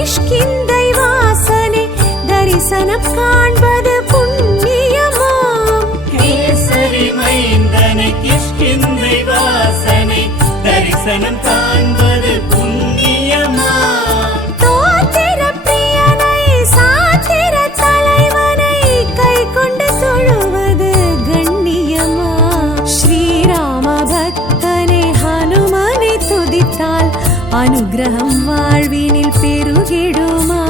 கிஷ்கிந்தை வாசனை தரிசனம் காண்பது புண்ணியமாம். கேசரி மைந்தனை கிஷ்கிந்தை வாசனை தரிசனம் காண்பது புண்ணியமாம். தோத்திர பிரியனை சாத்திர தலைவனை கை கொண்டு தொழுவது கண்ணியமா. ஸ்ரீராம பக்தனை ஹனுமனை துதித்தால் அனுகிரகம் வாழ்வினில் பெருகிடுமா.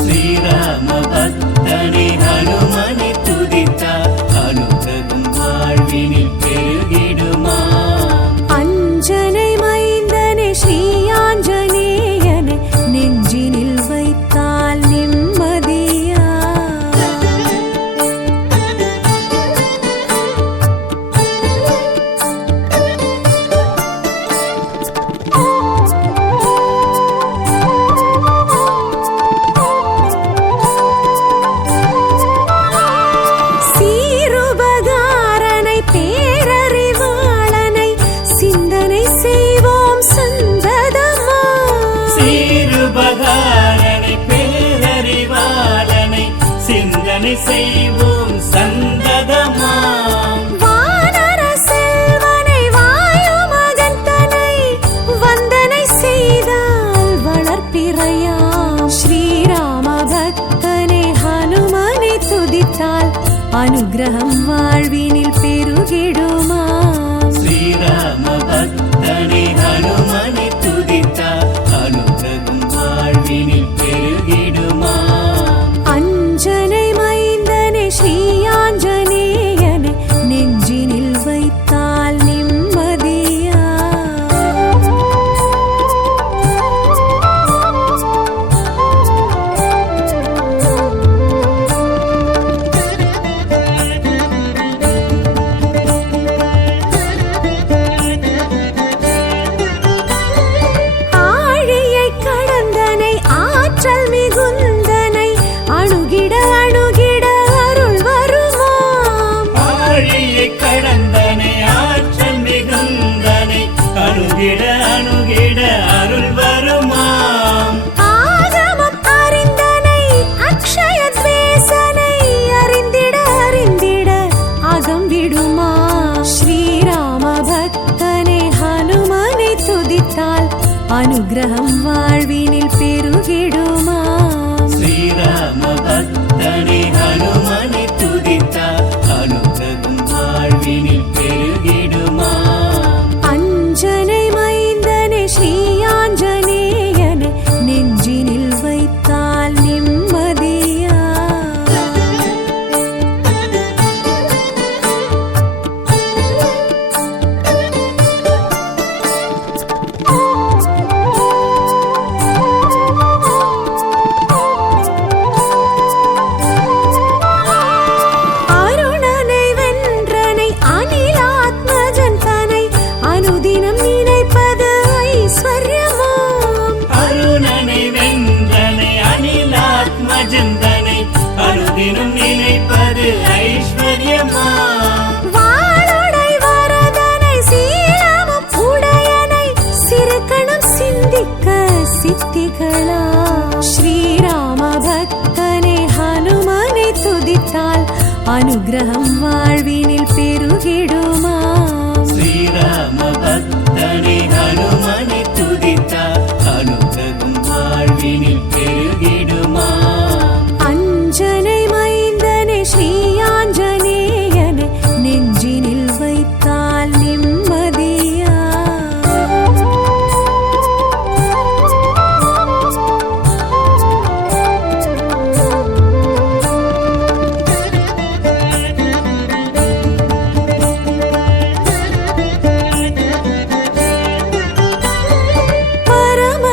ஸ்ரீராம பக்தனை ஹனுமனை துதித்தால் அனுகிரகம் வாழ்வினில் பெருகிடுமா. அஞ்சனை மைந்தனை ஸ்ரீ ஆஞ்சநேயனை நெஞ்சினில் வைத்தால் நிம்மதியா. சீருபகாரனை பேரறிவாளனை சிந்தனை செய்வோம் சந்ததமா. சீருபகாரனை பேரறிவாளனை சிந்தனை செய்வோம் சந்ததமாம். வானர செல்வனை வாயு மகந்தனை வந்தனை செய்தால் வளர்ப்பிறையாம். ஸ்ரீராம பக்தனை ஹனுமனை துதித்தால் அனுகிரகம் வாழ்வினில் பெருகிடுமா. ஸ்ரீராம பக்தனை ஹனுமனை துதித்தால் அனுகிரகம் வாழ்வினில் பெருகிடுமா. அஞ்சனை மைந்தனை ஸ்ரீ ஆஞ்சநேயனை நெஞ்சினில் வைத்தால் நிம்மதியா. ஆழியை கடந்தனை ஆற்றல் மிகுந்தனை அணுகிட அணுகிட அருள் வருமாம். ஆழியை கடந்தனை ஆற்றல் மிகுந்தனை அணுகிட அணுகிட அருள் வருமாம். ஆகமம் அறிந்தனை அக்ஷய தேசனை அறிந்திட அறிந்திட அகம் விடுமா. ஸ்ரீராம பக்தனை ஹனுமனை துதித்தால் அனுகிரகம் வாழ்வினில் பெருகிடுமா. ஸ்ரீராம பக்தனை ஹனுமனை துதித்தால் அனுகிரகம் வாழ்வினில் பெருகிடுமா. அஞ்சனை மைந்தனை ஸ்ரீ ஆஞ்சநேயனை நெஞ்சினில் வைத்தால் நிம்மதியா. அருணனை வென்றனை அனிலாத்மஜன் தனை அனுதினம் நினைப்பது ஐஸ்வர்யமாம். அருணனை வென்றனை அனிலாத்மஜந்தனை அனுதினம் நினைப்பது ஐஸ்வர்யமாம். வாளுடை வரதனை சீலமும் உடையனை சிறுகணம் சிந்திக்க சித்திகளா. ஸ்ரீராம பக்தனை ஹனுமனை துதித்தால் அனுகிரகம் வாழ்வினில் பெருகிடுமா. ஸ்ரீராம பக்தனை ஹனுமனை துதித்தால் அனுகிரகம் வாழ்வினில் பெருகிடுமா. அஞ்சனை மைந்தனை ஸ்ரீ ஆஞ்சநேயனை நெஞ்சினில் வைத்தால் நிம்மதியா.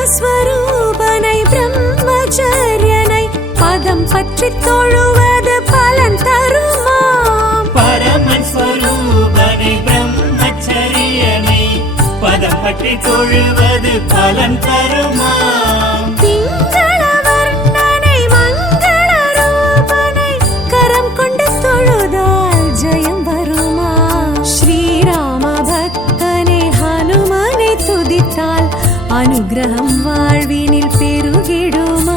பரமஸ்வரூபனை பிரம்மச்சரியனை பதம் பற்றி தொழுவது பலன் தருமாம். பரமஸ்வரூபனை பிரம்மச்சரியனை பதம் பற்றி தொழுவது பலன் தருமாம். திங்கள வர்ணனை மங்கள ரூபனை கரம் கொண்டு தொழுதால் ஜெயம் வருமா. ஸ்ரீராம பக்தனை ஹனுமனை துதித்தால் அனுகிரகம் வாழ்வினில் பெருகிடுமா.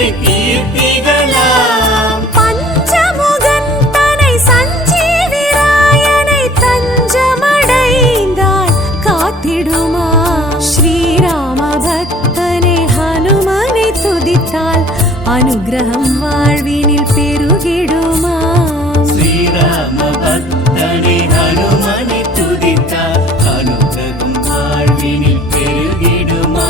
அவனது கீர்த்திகளாம். பஞ்சமுகன் தனை சஞ்சீவிராயனை தஞ்சமடைந்தால் காத்திடுமா? ஸ்ரீராம பக்தனை ஹனுமனை துதித்தால் அனுகிரகம் வாழ்வினில் பெருகிடுமா? ஸ்ரீராம பக்தனை ஹனுமனை துதித்தால் அனுகிரகம் வாழ்வினில் பெருகிடுமா?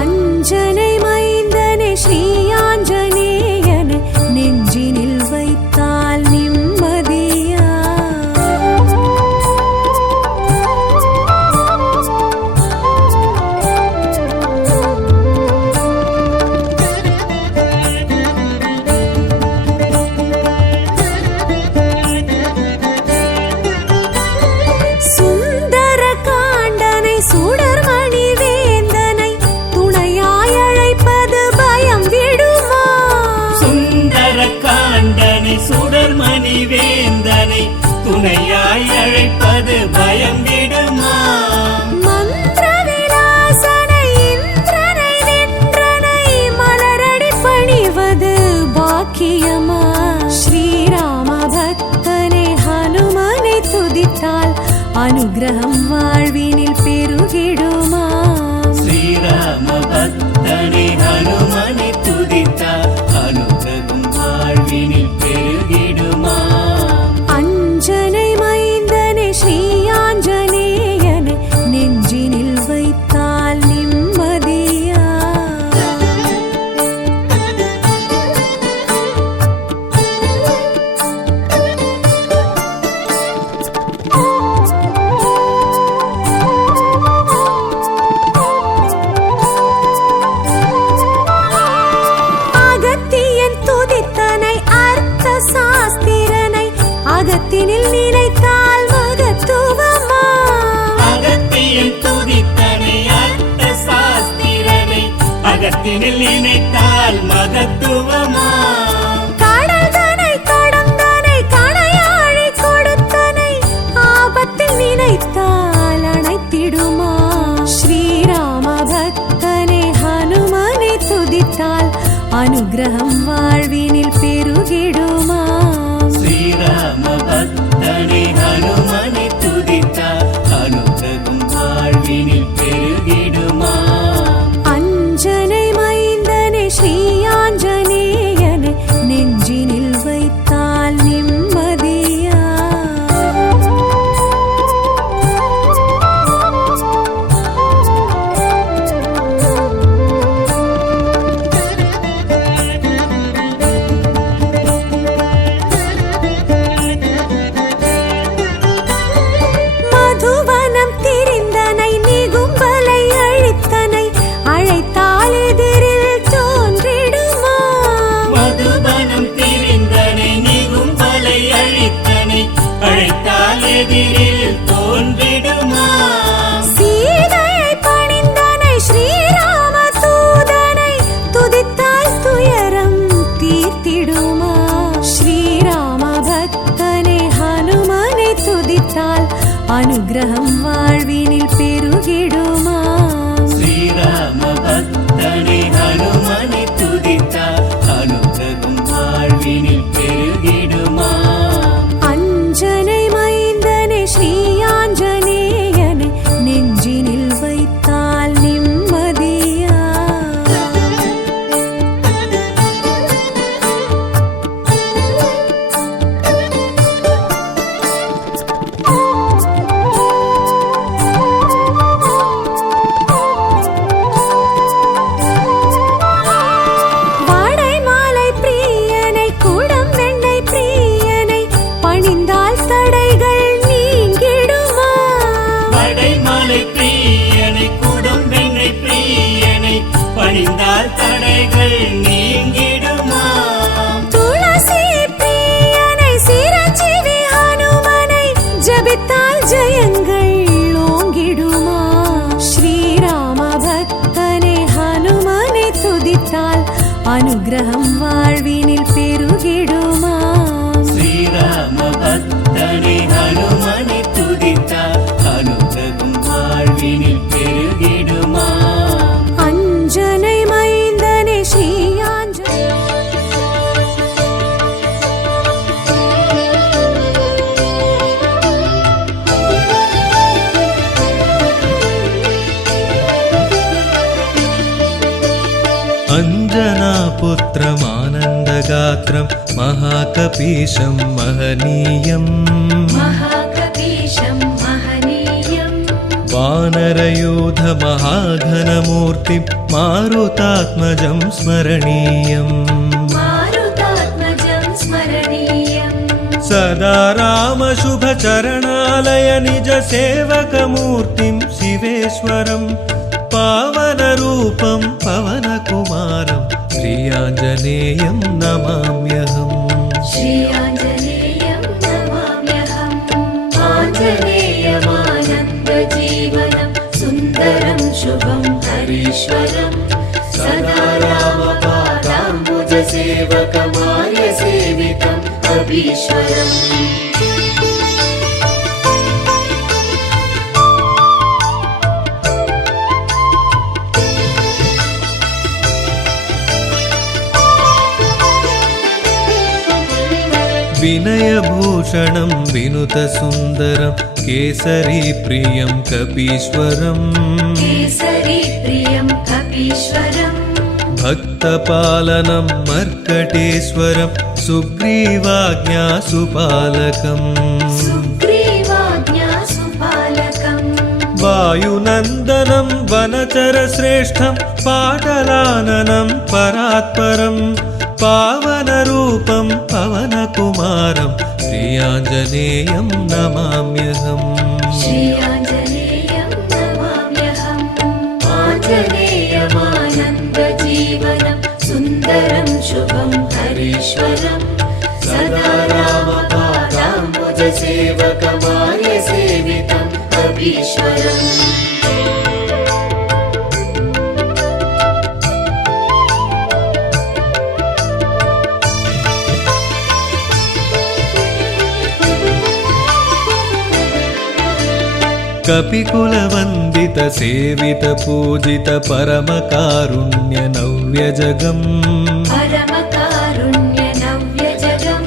அஞ்சனை மைந்தனை ஸ்ரீ ஆஞ்சநேயனை நெஞ்சினில் வைத்தால் நிம்மதியா? சுந்தர காண்டனை சுடர்மணி வேந்தனை துணையாய் அழைப்பது பயம் விடுமா? சுந்தர காண்டனை சுடர்மணி வேந்தனை துணையாய் அழைப்பது பயம் விடுமா? மந்திர விலாசனை இந்திரனை வென்றனை மலரடி பணிவது பாக்கியமா? ஸ்ரீராம பக்தனை ஹனுமனை துதித்தால் அனுகிரகம் வாழ்வினில் பெருகிடுமா? ஸ்ரீராம பக்தனை ஹனுமனை துதித்தால் அனுகிரகம் வாழ்வினில் பெருகிடுமா? அஞ்சனை மைந்தனை ஸ்ரீ ஆஞ்சநேயனை நெஞ்சினில் வைத்தால் நிம்மதியா? அகத்தியன் துதித்தனை அர்த்த சாஸ்திரனை அகத்தினில் நினைத்தால் மகத்துவமா? அகத்தியன் துதித்தனை அர்த்த சாஸ்திரனை அகத்தினில் நினைத்தால் மகத்துவமா? கடல்தனை கடந்தனை கணையாழி கொடுத்தனை ஆபத்தில் நினைத்தால் அணைத்திடுமா? ஸ்ரீராம பக்தனை ஹனுமனை துதித்தால் அனுகிரகம் வாழ்வினில் பெருகிடுமா? ஸ்ரீராம பக்தனை ஹனுமனை துதித்தால் அனுகிரகம் வாழ்வினில் பெருகிடுமா? அஞ்சனை மைந்தனை ஸ்ரீ ஆஞ்சநேயனை நெஞ்சினில் வைத்தால் நிம்மதியா? மதுவனம் திரிந்தனை நிகும்பலை அழித்தனை அழைத்தால் எதிரில் தோன்றிடுமா? மதுபனம் திரிந்தனை நிகும்பலை அழித்தனை அழைத்தால் எதிரில் தோன்றிடுமா? சீதையை பணிந்தனை ஸ்ரீராம தூதனை துதித்தால் துயரம் தீர்த்திடுமா? ஸ்ரீராம பக்தனை ஹனுமனை துதித்தால் அனுகிரகம் வாழ்வினில் பெருகிடுமா? ஸ்ரீராம பக்தனை ஹனுமனை துதித்தால் அனுகிரகம் வாழ்வினில் பெருகிடுமா? அஞ்சனை மைந்தனை ஸ்ரீ ஆஞ்சநேயனை நெஞ்சினில் வைத்தால் நிம்மதியா? வாடைமாலை பிரியனை குடம் வெண்ணை பிரியனை பணிந்தால் தடைகள் நீங்கிடுமா? வடைமலை பிரியனை குடம் வெண்ணை பிரியனை பணிந்தால் தடைகள் நீங்கிடுமா? துளசி பிரியனை சிரஞ்சீவி ஹனுமனை ஜபித்தால் ஜெயங்கள் ஓங்கிடுமா? ஸ்ரீராம பக்தனை ஹனுமனை துதித்தால் அனுகிரகம் வாழ்வினில் பெருகிடுமா? ஸ்ரீராம பக்தனை ஹனுமனை துதித்தால் அனுகிரகம் வாழ்வினில் பெருகிடுமா? அஞ்சனை மைந்தனை ஸ்ரீ ஆஞ்சநேயனை पुत्रमानन्दगात्रं महाकपीशं महनीयम् महाकपीशं महनीयम् वानरयूथमहाघनमूर्तिं मारुतात्मजं स्मरणीयम् मारुतात्मजं स्मरणीयम् सदा रामशुभचरणालय निजसेवकमूर्तिं शिवेश्वरं पावनरूपं पवनकुमारं श्रीयाञ्जनेयं नमाम्यहम् श्रीयाञ्जनेयं नमाम्यहम् आञ्जनेयमानन्दजीवनं सुन्दरं शुभं हरीश्वरं सदा रामपादाम्बुजसेवकमार्यसेवितम् अभीश्वरम् विनयभूषणं विनुतसुन्दरं केसरीप्रियं कपीश्वरम् केसरीप्रियं कपीश्वरम् भक्तपालनं मर्कटेश्वरं सुग्रीवाज्ञासुपालकम् सुग्रीवाज्ञासुपालकम् वायुनन्दनं वनचरश्रेष्ठं पाटलाननं परात्परम् पावनरूपं पवनकुमारं श्रीयाञ्जनेयं नमाम्यहम् श्रीयाञ्जनेयं नमाम्यहम् आञ्जनेयमानन्दजीवनं सुन्दरं शुभं हरीश्वरं सदा रामपादाम्बुजसेवकमार्यसेवितम् अभीश्वरम् कपिकुलवन्दित सेवित पूजित परमकारुण्यनव्यजगम् परमकारुण्यनव्यजगम्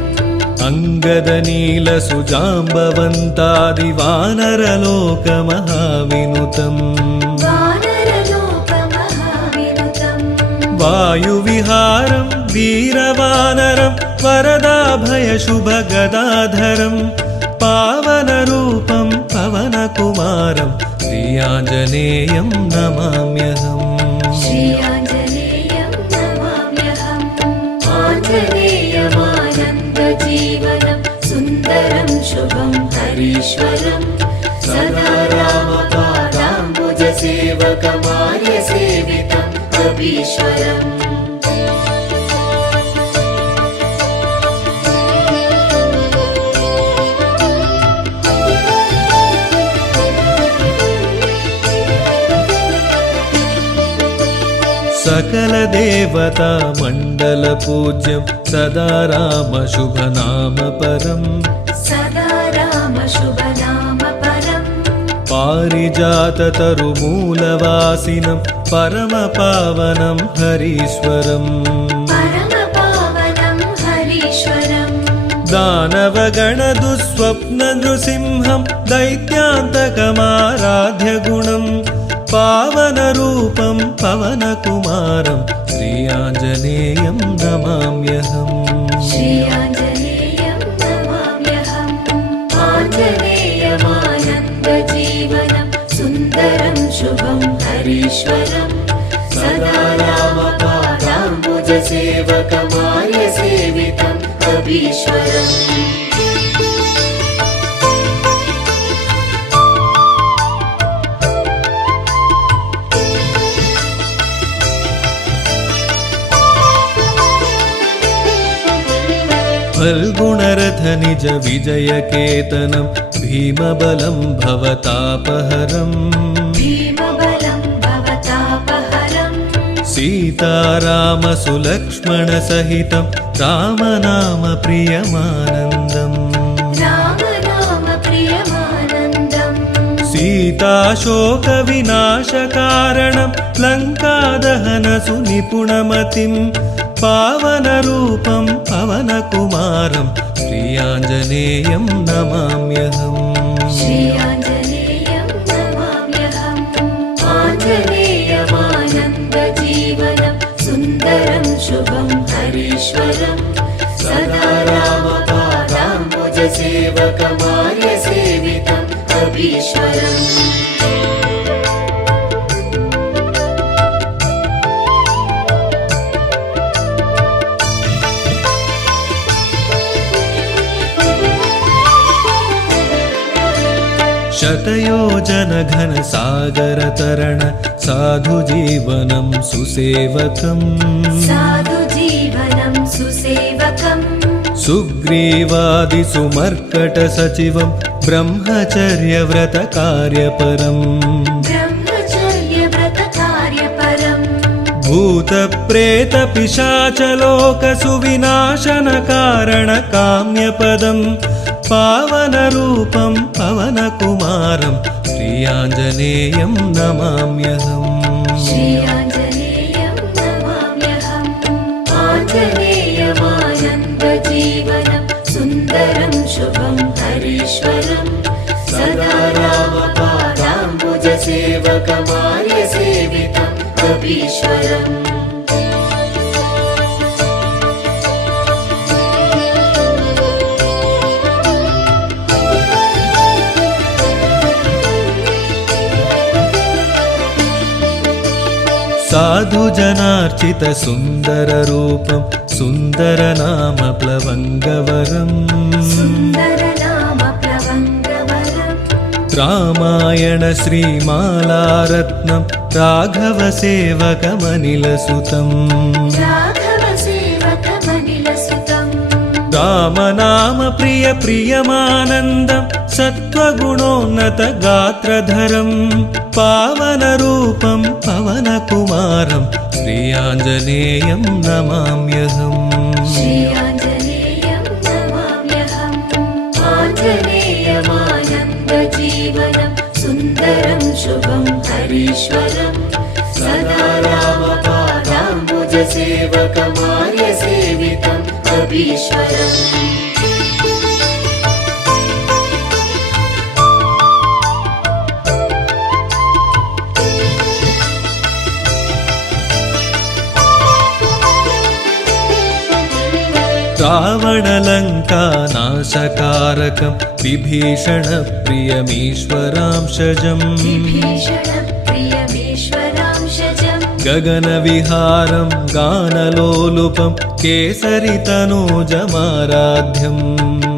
अङ्गदनीलसुजाम्बवन्तादिवानरलोकमहाविनुतम् वानरलोकमहाविनुतम् वायुविहारं वीरवानरं वरदाभयशुभगदाधरम् पावनरूपं पवनकुमारं श्रीयाञ्जनेयं नमाम्यहम् श्रीयाञ्जनेयं नमाम्यहम् आञ्जनेयमानन्दजीवनं सुन्दरं शुभं हरीश्वरं सदा रामपादाम्बुजसेवकमार्यसेवितम् अभीश्वरम् सकलदेवता मण्डलपूज्यं सदा रामशुभनामपरम् सदा रामशुभनामपरम् पारिजाततरुमूलवासिनं परमपावनं हरीश्वरम् परमपावनं हरीश्वरम् दानवगणदुःस्वप्ननृसिंहं दैत्यान्तकमाराध्यगुणम् पावनरूपं पवनकुमारं श्रीयाञ्जनेयं नमाम्यहम् श्रीयाञ्जनेयं नमाम्यहम् आञ्जनेयमानन्दजीवनं सुन्दरं शुभं हरीश्वरं सदा रामपादाम्बुजसेवकमार्यसेवितम् अभीश्वरम् फल्गुणरथनिज विजयकेतनं भीमबलं भवतापहरम् भीमबलं भवतापहरम् सीतारामसुलक्ष्मणसहितं रामनाम प्रियमानन्दम् रामनाम प्रियमानन्दम् सीताशोकविनाशकारणं लङ्कादहनसुनिपुणमतिम् पावनरूपं पवनकुमारं श्रीयाञ्जनेयं नमाम्यहम् श्रीयाञ्जनेयं नमाम्यहम् आञ्जनेयमानन्दजीवनं सुन्दरं शुभं कपीश्वरम् शतयोजन घन सागर तरण साधु जीवनं सुसेवकम् साधु जीवनं सुसेवकम् सुग्रीवादि सुमर्कट सचिवं ब्रह्मचर्य व्रत कार्यपरम् ब्रह्मचर्य व्रत कार्यपरम् भूत प्रेत पिशाच लोक सुविनाशन कारण काम्यपदम् पावन रूपं पवन कुमारं श्री आञ्जनेयं नमाम्यहम् श्री आञ्जनेयं नमाम्यहम् आञ्जनेयमानन्द जीवनं सुन्दरं शुभं हरीश्वरं सदा रामपादाम्बुज सेवकमार्य सेवितं कपीश्वरम् साधु जनार्चित सुन्दर रूपं सुन्दर नाम प्लवङ्गवरम् सुन्दर नाम प्लवङ्गवरम् रामायण श्रीमालारत्नं राघव सेवकमनिलसुतम् राघव सेवकमनिलसुतम् रामनाम प्रिय प्रियमानन्दं सत्त्वगुणोन्नत गात्रधरं पावनरूपं पवनकुमारं श्री आञ्जनेयं नमाम्यहम् श्री आञ्जनेयं नमाम्यहम् आञ्जनेयमानन्द जीवनं सुन्दरं शुभं हरीश्वरं सदा रामपादाम्बुज सेवकमार्य सेवितं कपीश्वरम् रावणलङ्कानाशकारकं विभीषणप्रियमीश्वरांशजम् विभीषणप्रियमीश्वरांशजम् गगनविहारं गानलोलुपं केसरितनूजमाराध्यम्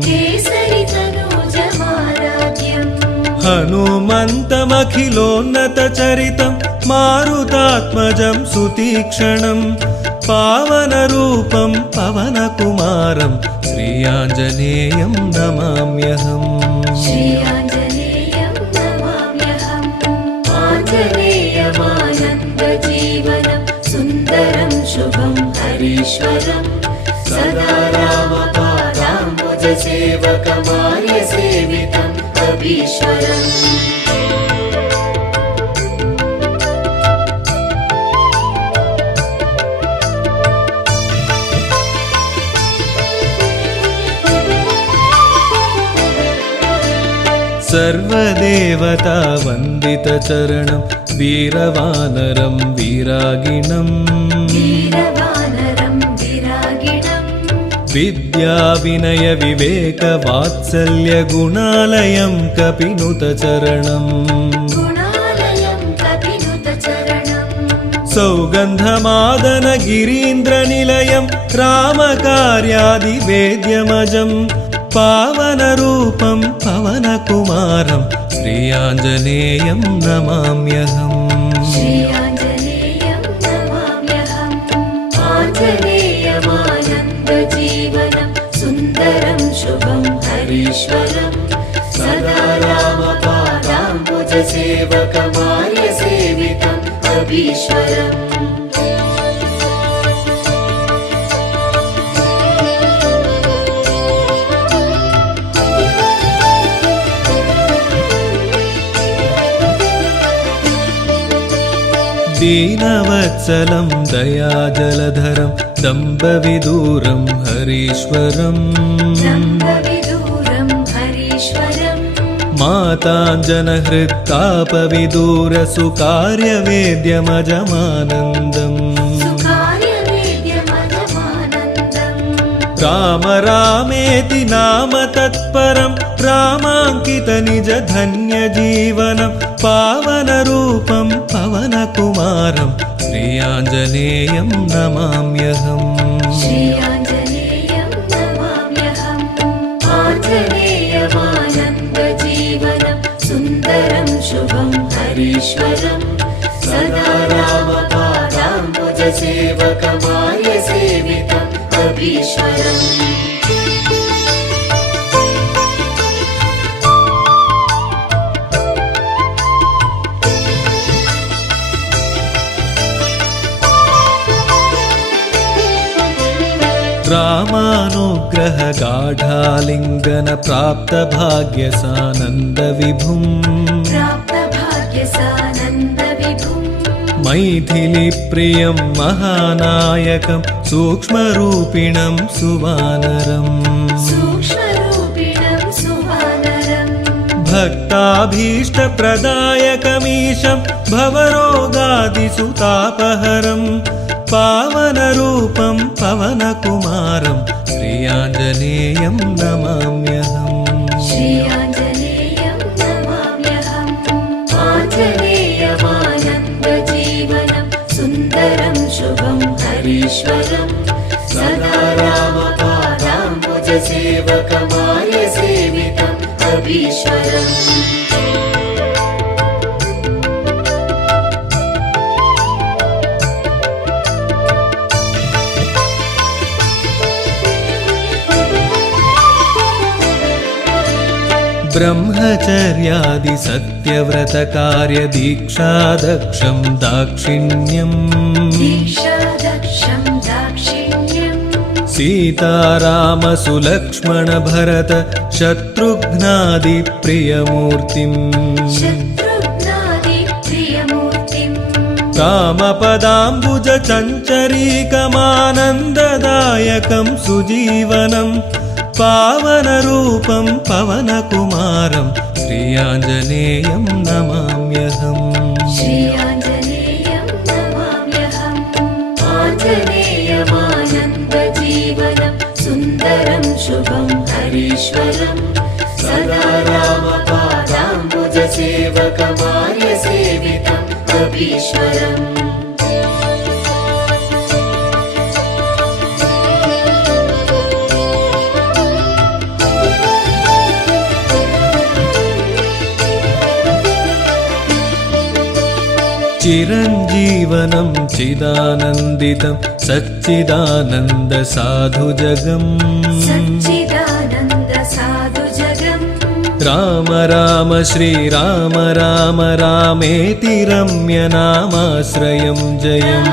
केसरितनूजमाराध्यम् हनुमन्तमखिलोन्नतचरितं मारुतात्मजं सुतीक्ष्णम् पावनरूपं पवनकुमारं श्री आञ्जनेयं नमाम्यहम् श्री आञ्जनेयं नमाम्यहम् आञ्जनेयमानन्द जीवनं सुन्दरं शुभं हरीश्वरं सदा रामपादाम्बुज सेवकमार्य सेवितं कपीश्वरम् सर्वदेवता वन्दितचरणं वीरवानरं वीरागिणम् वीरवानरं विरागिणम् विद्याविनय विवेक वात्सल्य गुणालयं कपिनुतचरणम् गुणालयं कपिनुतचरणम् सौगन्धमादन गिरीन्द्रनिलयं रामकार्यादिवेद्यमजम् पावनरूपं पवनकुमारं श्री आञ्जनेयं नमाम्यहम् श्री आञ्जनेयं नमाम्यहम् आञ्जनेयमानन्द जीवनं सुन्दरं शुभं हरीश्वरं सदा रामपादाम्बुज सेवकमार्य सेवितं कपीश्वरम् दीनवत्सलं दयाजलधरं दम्भविदूरं हरीश्वरम् दम्भविदूरं हरीश्वरम् माताञ्जनहृत्तापविदूरसुकार्यवेद्यमजमानन्दम् सुकार्यवेद्यमजमानन्दम् राम रामेति नाम तत्परं रामाङ्कित निज धन्य जीवनं पावनरूपं पवनकुमारं श्रीयाञ्जनेयं नमाम्यहम् श्रीयाञ्जनेयं नमाम्यहम् आञ्जनेयमानन्दजीवनं सुन्दरं शुभं हरीश्वरं सदा रामपादाम्बुजसेवकमार्यसेवितम् अभीश्वरम् रामानुग्रह गाढालिङ्गन प्राप्त भाग्यसानन्दविभुम् मैथिलीप्रियं महानायकं सूक्ष्मरूपिणं सुवानरम् भक्ताभीष्टप्रदायकमीशं भवरोगादिसुतापहरं पावनरूपं पवनकुमारं श्रीयाञ्जनेयं नमाम्यहम् श्रीयाञ्जनेयं नमाम्यहम् आञ्जनेयमानन्दजीवनं सुन्दरं शुभं हरीश्वरं सदा रामपादाम्बुजसेवकमार्यसेवितम् अभीश्वरम् ब्रह्मचर्यादि सत्यव्रतकार्यदीक्षादक्षं दाक्षिण्यम् सीतारामसुलक्ष्मण भरत शत्रुघ्नादि प्रियमूर्तिम् रामपदाम्बुज चञ्चरीकमानन्ददायकं सुजीवनम् पावनरूपं पवनकुमारं श्रीयाञ्जनेयं नमाम्यहम् श्रीयाञ्जनेयं नमाम्यहम् आञ्जनेयमानन्दजीवनं सुन्दरं शुभं हरीश्वरं सदा रामपादाम्बुजसेवकमार्यसेवितम् अभीश्वरम् चिरञ्जीवनं चिदानन्दितं सच्चिदानन्दसाधुजगम् राम राम श्रीराम राम रामेति रम्यनामाश्रयं जयम्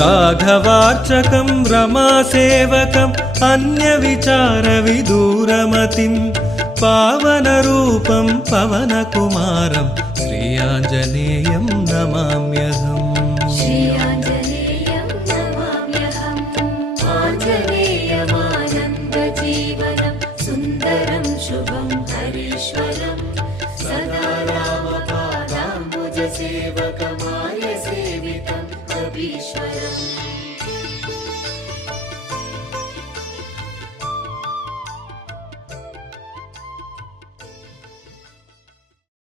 राघवार्चकं रमासेवकम् अन्यविचारविदूरमतिम् पावनरूपं पवनकुमारं श्रीयाञ्जनेयं नमाम्यहम् श्रीयाञ्जनेयं नमाम्यहम् आञ्जनेयमानन्दजीवनं सुन्दरं शुभं हरीश्वरं सदा रामपादाम्बुजसेवकमार्यसेवितम् अभीश्वरम्